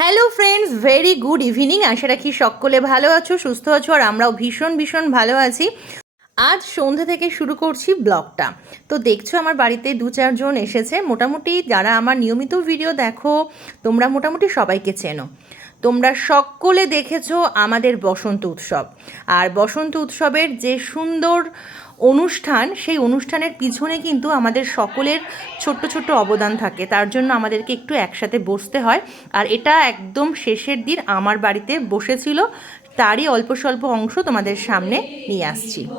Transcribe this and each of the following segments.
Hello friends very good evening আশা রাখি সকলে ভালো আছো, সুস্থ আছো, আর আমরাও ভীষণ ভীষণ ভালো আছি। আজ সন্ধ্যা থেকে শুরু করছি ব্লগটা। তো দেখছ, আমার বাড়িতে দু চারজন এসেছে। মোটামুটি যারা আমার নিয়মিত ভিডিও দেখো, তোমরা মোটামুটি সবাইকে চেনো। তোমরা সকলে দেখেছ আমাদের বসন্ত উৎসব। আর বসন্ত উৎসবের যে সুন্দর অনুষ্ঠান, সেই অনুষ্ঠানের পিছনে কিন্তু আমাদের সকলের ছোট্ট ছোট্ট অবদান থাকে। তার জন্য আমাদেরকে একটু একসাথে বসতে হয়। আর এটা একদম শেষের দিন আমার বাড়িতে বসেছিল। তারই অল্প স্বল্প অংশ তোমাদের সামনে নিয়ে আসছি।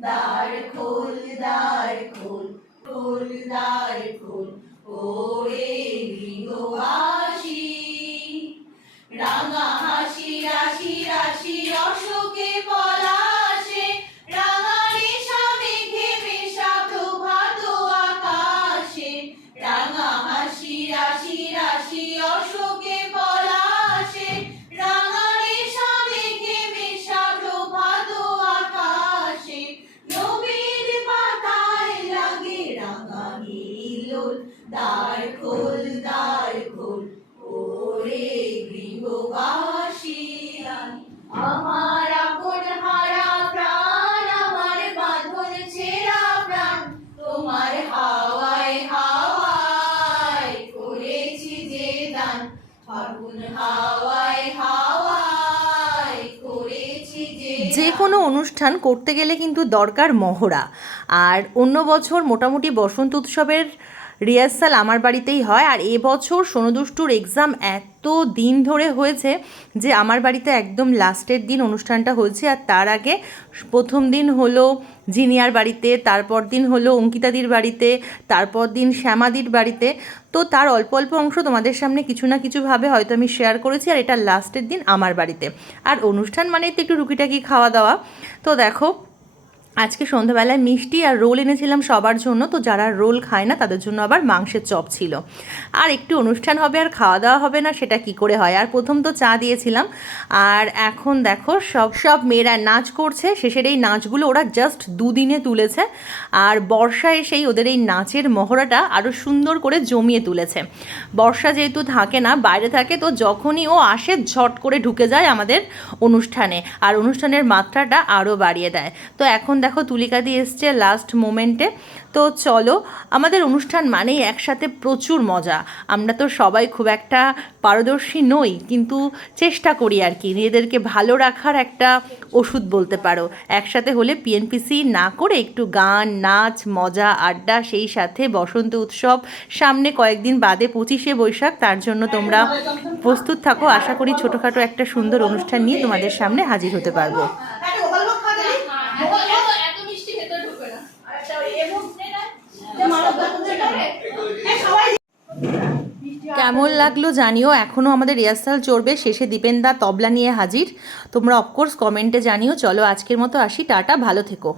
দ্বার খোল দ্বার খোল খোল দ্বার খোল ওরে দ্বার খোল দ্বার খোল, ওরে গৃহবাসী, আমার আপন হারা প্রাণ, আমার বাঁধন প্রাণ, তোমার হাওয়ায় হাওয়ায় করেছি যে দান, ফাগুন হাওয়ায় হাওয়ায় করেছি যে যে কোনো অনুষ্ঠান করতে গেলে কিন্তু দরকার মহড়া। আর অন্য বছর মোটামুটি বসন্ত উৎসবের রিহার্সাল আমার বাড়িতেই হয়। আর এবছর সোনদুষ্টুর এক্সাম এত দিন ধরে হয়েছে যে আমার বাড়িতে একদম লাস্টের দিন অনুষ্ঠানটা হয়েছে। আর তার আগে প্রথম দিন হলো জিনিয়ার বাড়িতে, তারপর দিন হলো অঙ্কিতাদির বাড়িতে, তারপর দিন শ্যামাদির বাড়িতে। তো তার অল্প অল্প অংশ তোমাদের সামনে কিছু না কিছুভাবে হয়তো আমি শেয়ার করেছি আর এটা লাস্টের দিন আমার বাড়িতে। আর অনুষ্ঠান মানেই তো একটু রুকিটাকি খাওয়া দাওয়া। তো দেখো আজকে সন্ধ্যাবেলায় মিষ্টি আর রোল এনেছিলাম সবার জন্য, তো যারা রোল খায় না, তাদের জন্য আবার মাংসের চপ ছিল। আর একটু অনুষ্ঠান হবে আর খাওয়া দাওয়া হবে না, সেটা কি করে হয়? আর প্রথম তো চা দিয়েছিলাম, আর এখন দেখো সব সব মেয়েরা নাচ করছে, শেষের এই নাচগুলো ওরা জাস্ট দুদিনে তুলেছে, আর বর্ষা এসেই ওদের এই নাচের মহড়াটা আরও সুন্দর করে জমিয়ে তুলেছে। বর্ষা যেহেতু থাকে না, বাইরে থাকে, তো যখনই ও আসে, ঝট করে ঢুকে যায় আমাদের অনুষ্ঠানে, আর অনুষ্ঠানের মাত্রাটা আরও বাড়িয়ে দেয়। তো এখন দেখো তুলিকা দিয়ে এসছে লাস্ট মোমেন্টে তো চলো, আমাদের অনুষ্ঠান মানেই একসাথে প্রচুর মজা। আমরা তো সবাই খুব একটা পারদর্শী নই, কিন্তু চেষ্টা করি আর কি, নিজেদেরকে ভালো রাখার একটা ওষুধ বলতে পারো। একসাথে হলে পিএনপিসি না করে একটু গান, নাচ, মজা, আড্ডা, সেই সাথে বসন্ত উৎসব, সামনে কয়েকদিন বাদে পঁচিশে বৈশাখ, তার জন্য তোমরা প্রস্তুত থাকো। আশা করি ছোটোখাটো একটা সুন্দর অনুষ্ঠান নিয়ে তোমাদের সামনে হাজির হতে পারব একটা গোপাল ভোগ খাওয়া দিবি? গোপাল ভোগ? এত মিষ্টি ভেতরে ঢুকবে না আচ্ছা, এ ভোগ নে না? মানব ভোগ নে না? এ, সবাই কেমন লাগল জানিও। এখনও আমাদের রিহার্সাল চড়বে শেষে দীপেন দা তবলা নিয়ে হাজির। তোমরা অফকোর্স কমেন্টে জানিও। চলো আজকের মতো আসি। টাটা। ভালো থেকো।